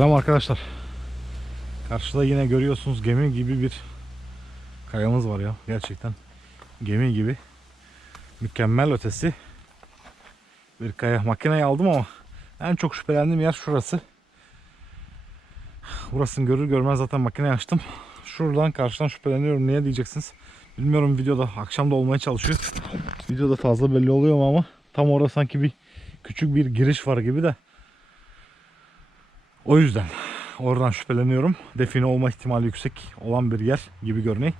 Selam arkadaşlar. Karşıda yine görüyorsunuz gemi gibi bir kayamız var ya. Gerçekten gemi gibi. Mükemmel ötesi bir kaya. Makineyi aldım ama en çok şüphelendiğim yer şurası. Burasını görür görmez zaten makineyi açtım. Şuradan karşıdan şüpheleniyorum. Niye diyeceksiniz? Bilmiyorum videoda akşam da olmaya çalışıyor. Videoda fazla belli oluyor mu ama tam orada sanki bir küçük bir giriş var gibi de o yüzden oradan şüpheleniyorum. Define olma ihtimali yüksek olan bir yer gibi görünüyor.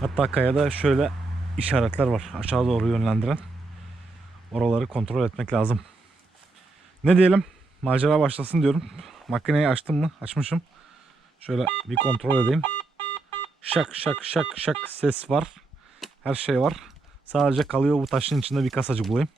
Hatta kayada şöyle işaretler var aşağı doğru yönlendiren. Oraları kontrol etmek lazım. Ne diyelim? Macera başlasın diyorum. Makineyi açtım mı? Açmışım. Şöyle bir kontrol edeyim. Şak şak şak şak ses var. Her şey var. Sadece kalıyor bu taşın içinde bir kasacı bulayım.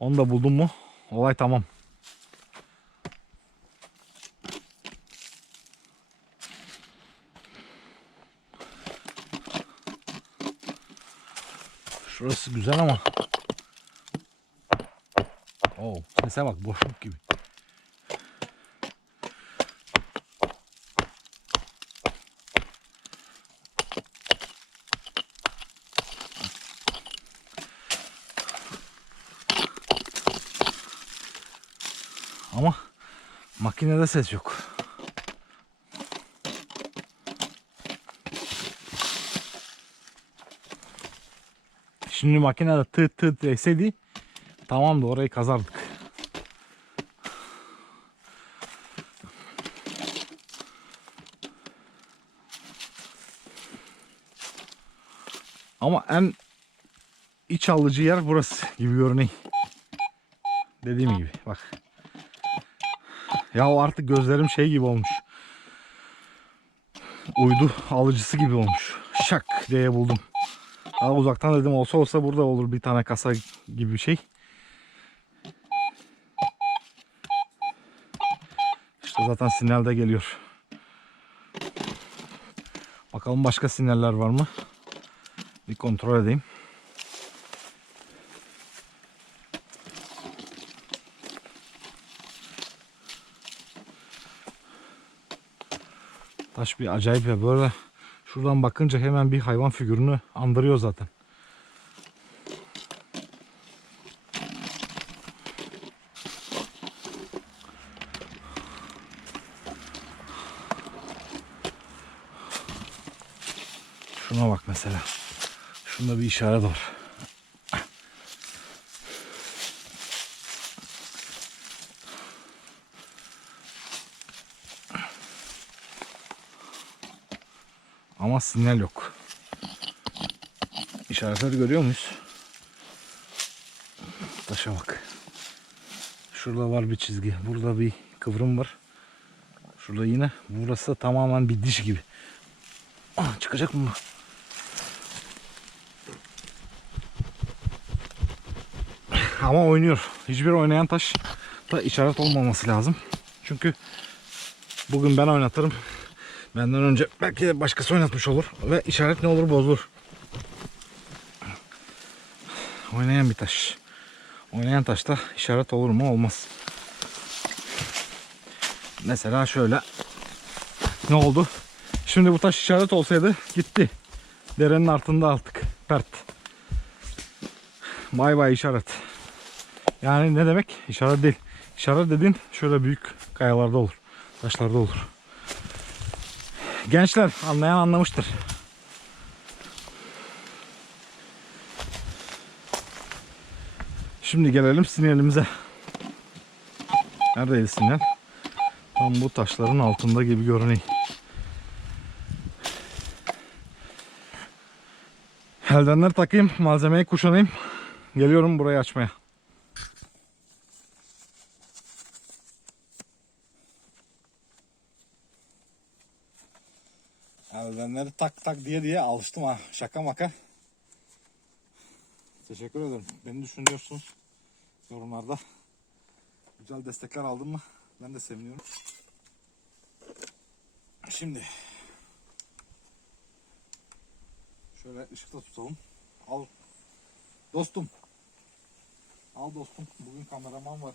Onu da buldum mu? Olay tamam. Şurası güzel ama. Oo, sese bak boşluk gibi. Ama makinede ses yok. Şimdi makinede tıt tıt deseydi tamam da orayı kazardık. Ama en iç alıcı yer burası gibi görünüyor. Dediğim gibi bak. Ya artık gözlerim şey gibi olmuş. Uydu alıcısı gibi olmuş. Şak diye buldum. Daha uzaktan dedim olsa olsa burada olur bir tane kasa gibi bir şey. İşte zaten sinyal de geliyor. Bakalım başka sinyaller var mı? Bir kontrol edeyim. Taş bir acayip ya böyle şuradan bakınca hemen bir hayvan figürünü andırıyor zaten. Şuna bak mesela. Şunda bir işaret var. Ama sinyal yok. İşaretleri görüyor muyuz? Taşa bak. Şurada var bir çizgi. Burada bir kıvrım var. Şurada yine. Burası tamamen bir diş gibi. Ah, çıkacak mı? Ama oynuyor. Hiçbir oynayan taş da işaret olmaması lazım. Çünkü bugün ben oynatırım. Benden önce belki de başkası oynatmış olur ve işaret ne olur bozulur. Oynayan bir taş. Oynayan taşta işaret olur mu? Olmaz. Mesela şöyle. Ne oldu? Şimdi bu taş işaret olsaydı gitti. Derenin altında aldık. Pert. Bay bay işaret. Yani ne demek? İşaret değil. İşaret dediğin şöyle büyük kayalarda olur. Taşlarda olur. Gençler anlayan anlamıştır. Şimdi gelelim sinyalimize. Neredeydi sinyal? Tam bu taşların altında gibi görünüyor. Eldenleri takayım, malzemeyi kuşanayım. Geliyorum burayı açmaya. Eldenleri tak tak diye diye alıştım ha. Şaka maka. Teşekkür ederim. Beni düşünüyorsunuz yorumlarda. Güzel destekler aldım mı? Ben de seviniyorum. Şimdi şöyle ışıkta tutalım. Al dostum. Al dostum. Bugün kameraman var.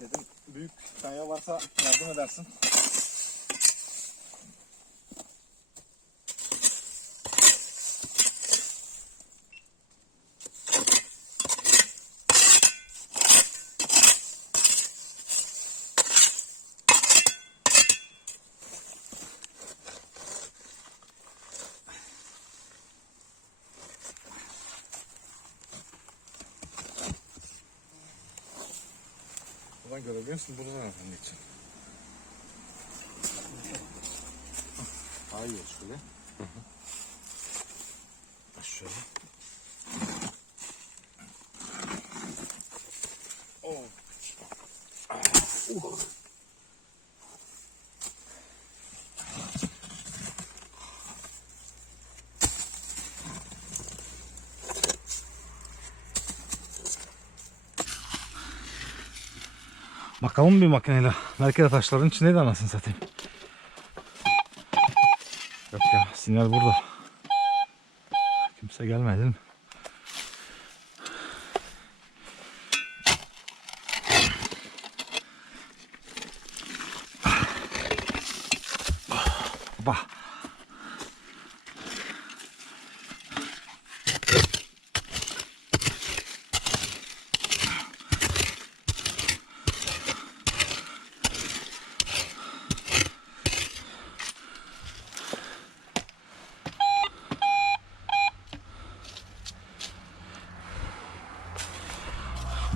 Dedim büyük kaya varsa yardım edersin. Buradan görebiliyor musun? Buradan nereden geçeceğim? Daha iyi olur şöyle. Bak Şöyle. Bakalım bir makineyle. De taşların içindeydi anasını satayım. Yok ya sinyal burada. Kimse gelmedi değil mi?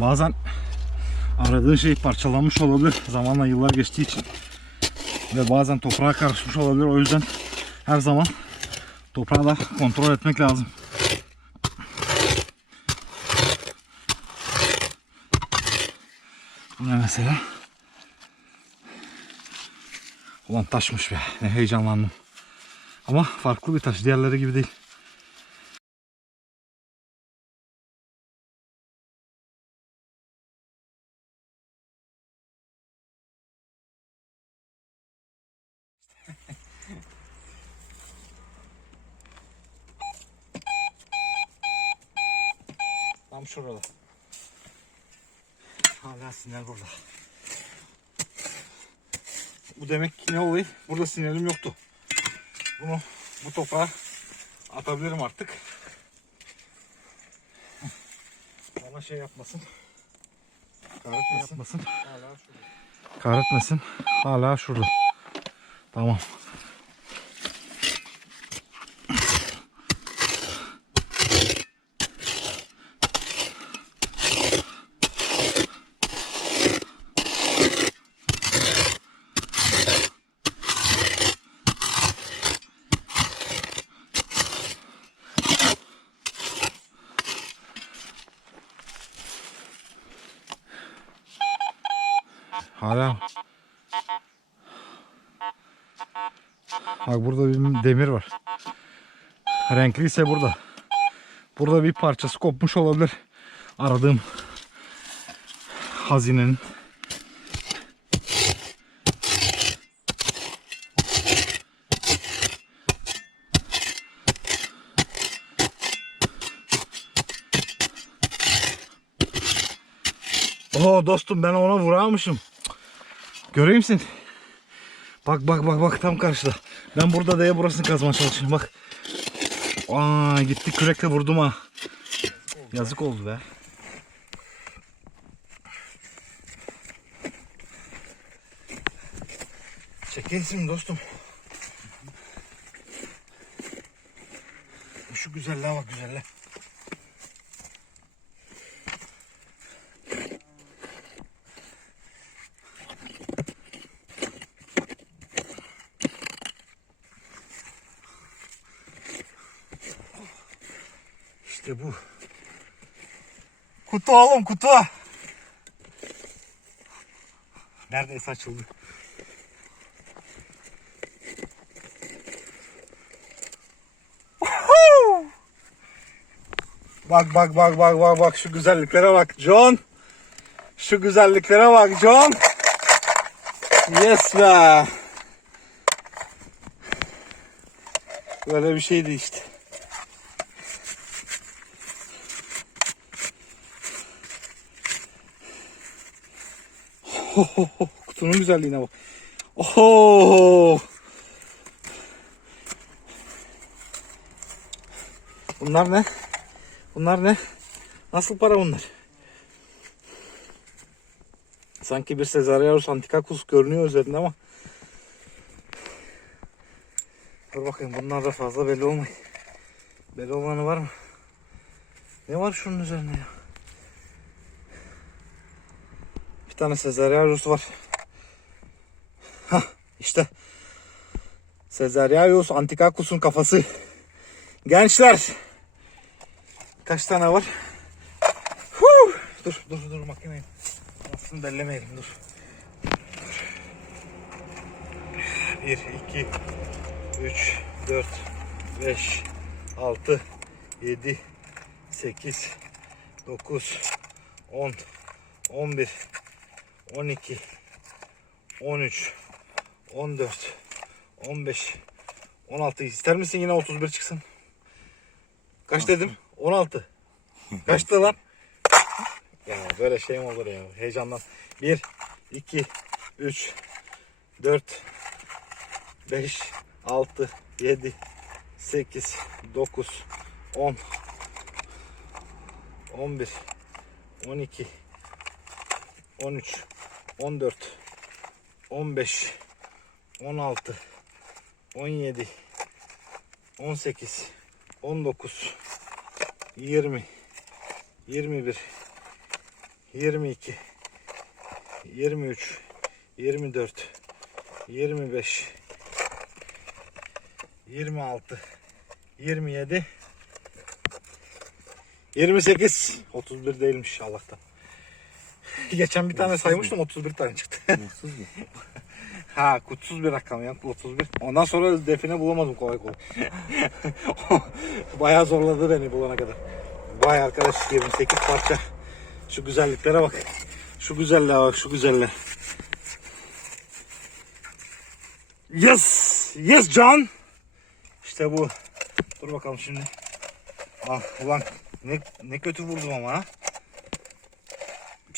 Bazen aradığın şey parçalanmış olabilir zamanla yıllar geçtiği için. Ve bazen toprağa karışmış olabilir. O yüzden her zaman toprağı da kontrol etmek lazım. Bu ne mesela? Ulan taşmış be. Ne heyecanlandım. Ama farklı bir taş. Diğerleri gibi değil. Şurada. Hala sinyal burada. Bu demek ki ne oluyor? Burada sinyalim yoktu. Bunu bu toprağa atabilirim artık. Bana şey yapmasın. Kahretmesin. Yapmasın. Hala şurada. Kahretmesin. Hala şurada. Tamam. Hala. Bak burada bir demir var. Renkli ise burada. Burada bir parçası kopmuş olabilir. Aradığım hazinenin. Oo dostum ben ona vuramışım. Göreyim misin? Bak bak bak bak tam karşıda. Ben burada diye burasını kazmaya çalışıyorum bak. Aa gitti kürekle vurdum ha. Yazık oldu be. Çekilsin dostum. Şu güzelliğe bak güzelliğe. İşte bu. Kutu oğlum kutu. Neredeyse açıldı. Bak bak bak bak bak bak şu güzelliklere bak John. Şu güzelliklere bak John. Yes be. Böyle bir şeydi işte. Kutunun güzelliğine bak. Oho. Bunlar ne? Bunlar ne? Nasıl para bunlar? Sanki bir Sezarius Antiquus görünüyor üzerinde ama Dur bakayım bunlar da fazla belli olmuyor. Belli olanı var mı? Ne var şunun üzerinde ya? Tane Sezarius var. Hah işte. Sezarius Antiquus'un kafası. Gençler. Kaç tane var? Huh! Dur dur dur makineyi. Aslında bellemeyelim dur. 1, 2, 3, 4, 5, 6, 7, 8, 9, 10, 11, 12, 13, 14, 15, 16 ister misin yine 31 çıksın? Kaç dedim? 16. Kaçtı lan? Ya böyle şey mi olur ya? Heyecandan. 1, 2, 3, 4, 5, 6, 7, 8, 9, 10, 11, 12, 13, 14, 15, 16, 17, 18, 19, 20, 21, 22, 23, 24, 25, 26, 27, 28, 31 değilmiş Allah'tan. Geçen bir tane saymıştım 31 tane çıktı. Mutsuz mu? Ha kutsuz bir rakam ya 31. Ondan sonra define bulamadım kolay kolay. Bayağı zorladı beni bulana kadar. Vay arkadaş 28 parça. Şu güzelliklere bak. Şu güzelliğe bak şu güzelliğe. Yes! Yes John! İşte bu. Dur bakalım şimdi. Ah ulan ne, ne kötü vurdum ama ha.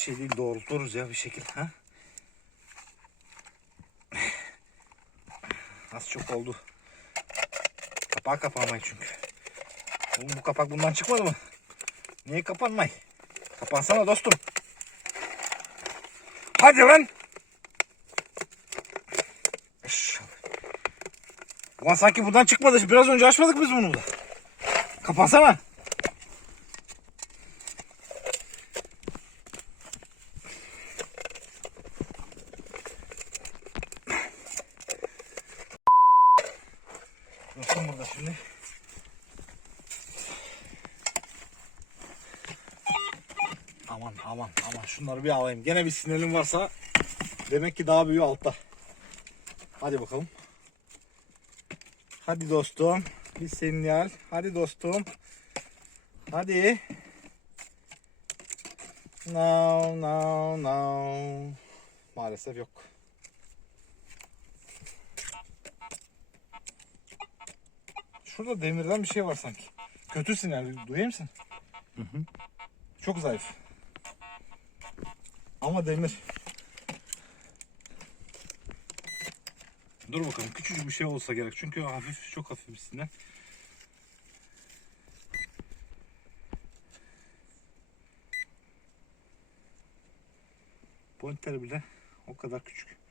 Şey değil doğrulturuz ya bir şekilde ha. Az çok oldu. Kapağı kapanmay çünkü. Oğlum bu kapak bundan çıkmadı mı? Niye kapanmay? Kapansana dostum. Hadi lan. Ulan sanki buradan çıkmadı. Biraz önce açmadık biz bunu da. Kapansana. Burada şimdi. Aman aman aman şunları bir alayım. Gene bir sinirim varsa demek ki daha büyüğü altta. Hadi bakalım. Hadi dostum. Bir sinyal. Hadi dostum. Hadi. No no no. Maalesef yok. Şurada demirden bir şey var sanki. Kötü sinyal. Duyuyor musun? Çok zayıf. Ama demir. Dur bakalım küçücük bir şey olsa gerek. Çünkü hafif çok hafif bir sinyal. Pointer bile o kadar küçük.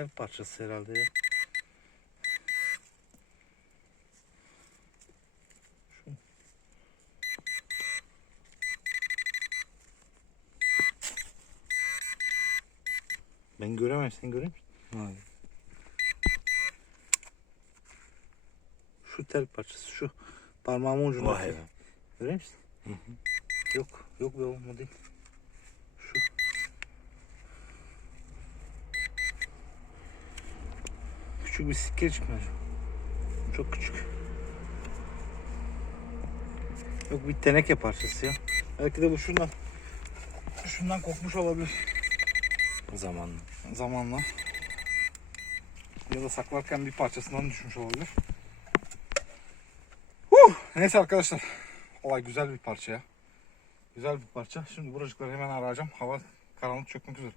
Tel parçası herhalde ya. Şu. Ben göremem, sen görüyor musun? Hayır. Şu tel parçası, şu parmağımın ucunda. Vay be. Görüyor musun? Yok. Yok be oğlum o değil. Küçük bir sikke çıkmış. Çok küçük. Yok bir teneke parçası ya. Belki de bu şundan. Şundan kopmuş olabilir. Zamanla. Zamanla. Ya da saklarken bir parçasından düşmüş olabilir. Huh! Neyse arkadaşlar. Olay güzel bir parça ya. Güzel bir parça. Şimdi buracıkları hemen arayacağım. Hava karanlık çökmek üzere.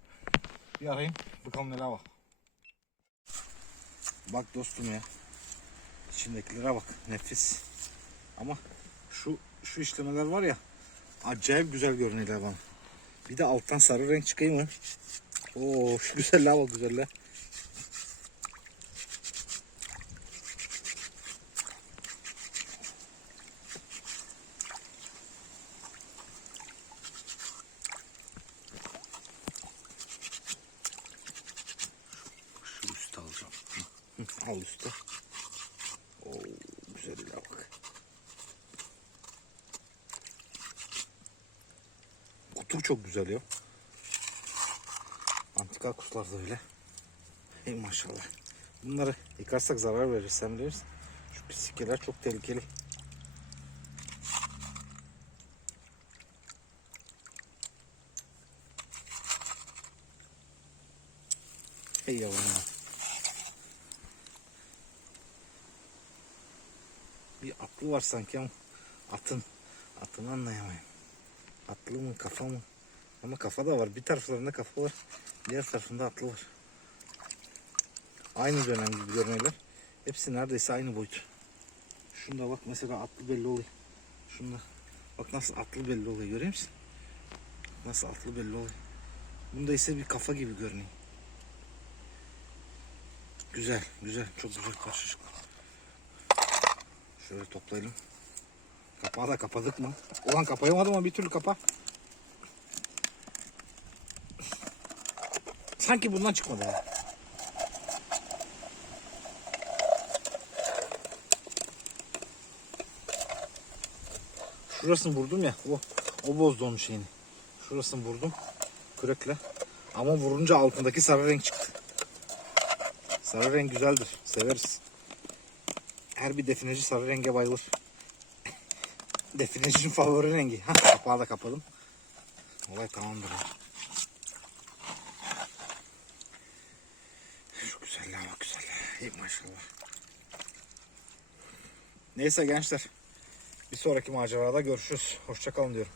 Bir arayayım. Bakalım neler var. Bak dostum ya. İçindekilere bak. Nefis. Ama şu şu işlemeler var ya. Acayip güzel görünüyor bana. Bir de alttan sarı renk çıkayım mı? Oo şu güzelliğe bak güzelliğe. Şu üstü alacağım. Hı, Al üstte. Oo güzelliğe bak. Kutu çok güzel ya. Antika kuşlar da öyle. Ey maşallah. Bunları yıkarsak zarar verir sen bilirsin. Şu pislikler çok tehlikeli. Bir aklı var sanki ama atın atını anlayamayım. Atlı mı kafa mı? Ama kafa da var. Bir taraflarında kafa var. Diğer tarafında atlı var. Aynı dönem gibi görünüyorlar. Hepsi neredeyse aynı boyut. Şunda bak mesela atlı belli oluyor. Şunda bak nasıl atlı belli oluyor görüyor musun? Nasıl atlı belli oluyor. Bunda ise bir kafa gibi görünüyor. Güzel, güzel. Çok güzel parçacık. Şöyle toplayalım. Kapağı da kapadık mı? Ulan kapayamadım ama bir türlü kapa. Sanki bundan çıkmadı ya. Şurasını vurdum ya. O, o bozdu onun şeyini. Şurasını vurdum. Kürekle. Ama vurunca altındaki sarı renk çıktı. Sarı renk güzeldir. Severiz. Her bir defineci sarı renge bayılır. Definecinin favori rengi. Ha, kapağı da kapalım. Olay tamamdır. ya. Şu güzelliğe bak güzelliğe. İyi maşallah. Neyse gençler. Bir sonraki macerada görüşürüz. Hoşçakalın diyorum.